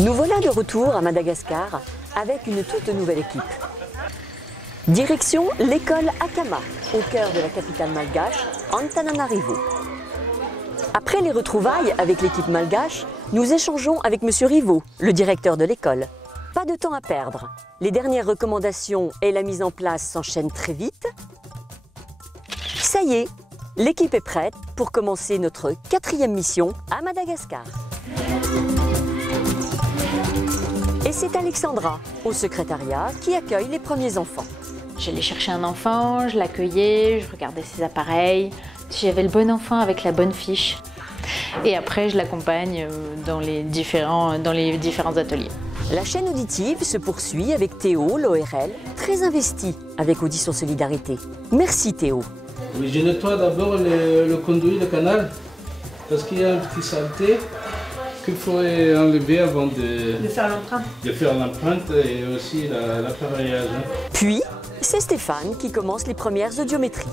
Nous voilà de retour à Madagascar avec une toute nouvelle équipe. Direction l'école Akama, au cœur de la capitale malgache, Antananarivo. Après les retrouvailles avec l'équipe malgache, nous échangeons avec M. Rivo, le directeur de l'école. Pas de temps à perdre. Les dernières recommandations et la mise en place s'enchaînent très vite. Ça y est, l'équipe est prête pour commencer notre 4e mission à Madagascar. Et c'est Alexandra, au secrétariat, qui accueille les premiers enfants. J'allais chercher un enfant, je l'accueillais, je regardais ses appareils, si j'avais le bon enfant avec la bonne fiche. Et après, je l'accompagne dans les différents ateliers. La chaîne auditive se poursuit avec Théo, l'ORL, très investi avec Audition Solidarité. Merci Théo. Oui, je nettoie d'abord le conduit, le canal, parce qu'il y a un petit saleté qu'il faut enlever avant de faire l'empreinte. De faire l'empreinte et aussi l'appareillage. Puis, c'est Stéphane qui commence les premières audiométries.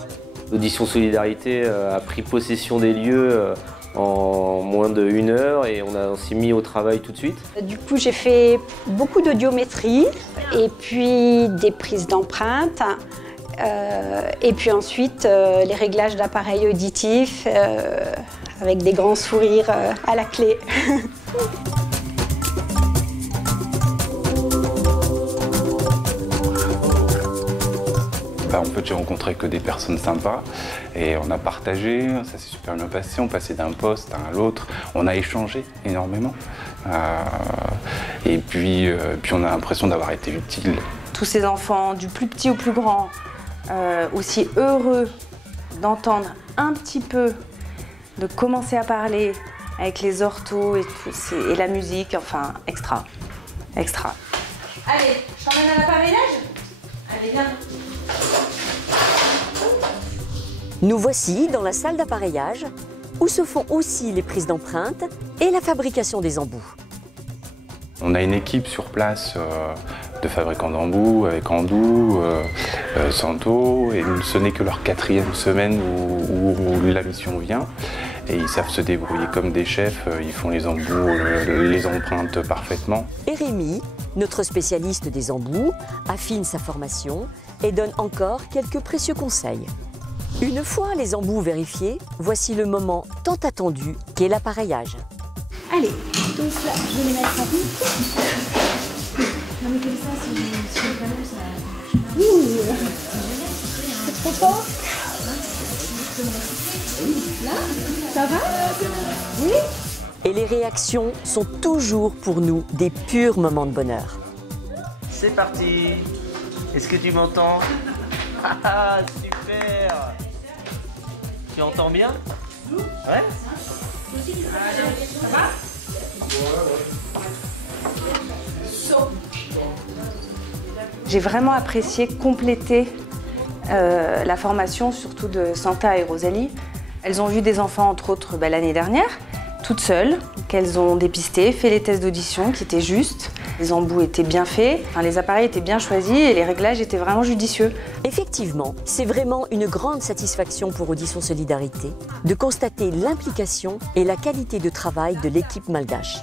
Audition Solidarité a pris possession des lieux en moins d'1 heure et on s'est mis au travail tout de suite. Du coup, j'ai fait beaucoup d'audiométrie et puis des prises d'empreintes. Et puis ensuite, les réglages d'appareils auditifs avec des grands sourires à la clé. En fait, j'ai rencontré que des personnes sympas et on a partagé, ça s'est super bien passé, on passait d'un poste à l'autre, on a échangé énormément et puis on a l'impression d'avoir été utile. Tous ces enfants, du plus petit au plus grand, aussi heureux d'entendre un petit peu, de commencer à parler avec les orthos et tout, et la musique, enfin, extra, extra. Allez, je t'emmène à l'appareillage? Allez, viens. Nous voici dans la salle d'appareillage où se font aussi les prises d'empreintes et la fabrication des embouts. On a une équipe sur place de fabricants d'embouts avec Andou, Santo, et ce n'est que leur 4e semaine où la mission vient. Et ils savent se débrouiller comme des chefs, ils font les embouts, les empreintes parfaitement. Et Rémi, notre spécialiste des embouts, affine sa formation et donne encore quelques précieux conseils. Une fois les embouts vérifiés, voici le moment tant attendu qu'est l'appareillage. Allez, donc là, je vais les mettre en route. Non mais comme ça, si le ballon, ça... Ouh, c'est trop fort. Là, ça va? Oui. Et les réactions sont toujours pour nous des purs moments de bonheur. C'est parti. Est-ce que tu m'entends? Ah, super. Tu entends bien? Ouais. Ça va? J'ai vraiment apprécié compléter la formation, surtout de Santa et Rosalie. Elles ont vu des enfants, entre autres, l'année dernière, toutes seules, qu'elles ont dépisté, fait les tests d'audition qui étaient justes. Les embouts étaient bien faits, les appareils étaient bien choisis et les réglages étaient vraiment judicieux. Effectivement, c'est vraiment une grande satisfaction pour Audition Solidarité de constater l'implication et la qualité de travail de l'équipe malgache.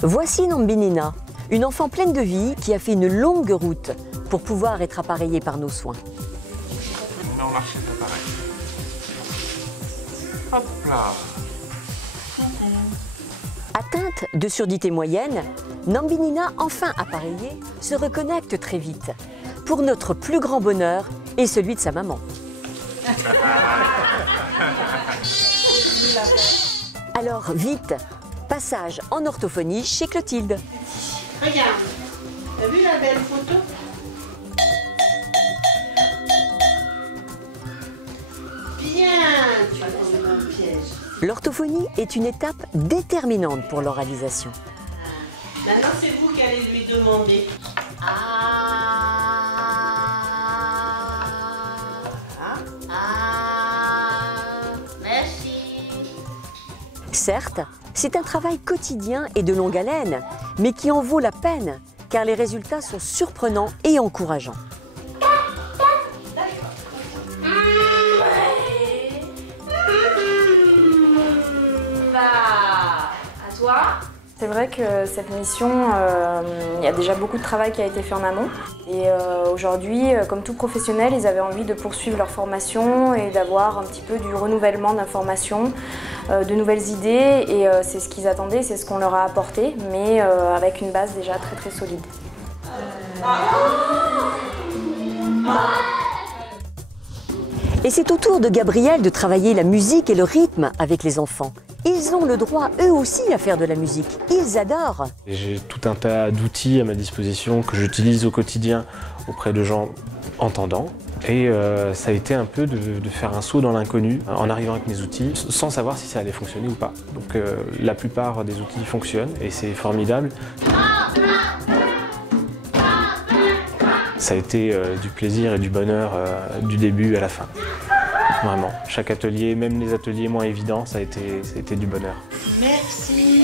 Voici Nambinina, une enfant pleine de vie qui a fait une longue route pour pouvoir être appareillée par nos soins. On marche les appareils. Hop là. Atteinte de surdité moyenne, Nambinina, enfin appareillée, se reconnecte très vite, pour notre plus grand bonheur et celui de sa maman. Alors vite, passage en orthophonie chez Clotilde. Regarde, t'as vu la belle photo? Bien, tu vas tomber dans le piège. L'orthophonie est une étape déterminante pour l'oralisation. Maintenant, c'est vous qui allez lui demander. Merci. Certes, c'est un travail quotidien et de longue haleine, mais qui en vaut la peine, car les résultats sont surprenants et encourageants. À toi. C'est vrai que cette mission, il y a déjà beaucoup de travail qui a été fait en amont. Et aujourd'hui, comme tout professionnel, ils avaient envie de poursuivre leur formation et d'avoir un petit peu du renouvellement d'informations, de nouvelles idées. Et c'est ce qu'ils attendaient, c'est ce qu'on leur a apporté, mais avec une base déjà très très solide. Et c'est au tour de Gabriel de travailler la musique et le rythme avec les enfants. Ils ont le droit, eux aussi, à faire de la musique. Ils adorent. J'ai tout un tas d'outils à ma disposition que j'utilise au quotidien auprès de gens entendants. Et ça a été un peu de faire un saut dans l'inconnu en arrivant avec mes outils, sans savoir si ça allait fonctionner ou pas. Donc la plupart des outils fonctionnent et c'est formidable. Ça a été du plaisir et du bonheur du début à la fin. Vraiment, chaque atelier, même les ateliers moins évidents, ça a été du bonheur. Merci.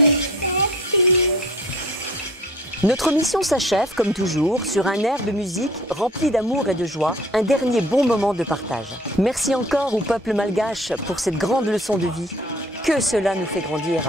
Notre mission s'achève, comme toujours, sur un air de musique rempli d'amour et de joie, un dernier bon moment de partage. Merci encore au peuple malgache pour cette grande leçon de vie. Que cela nous fait grandir.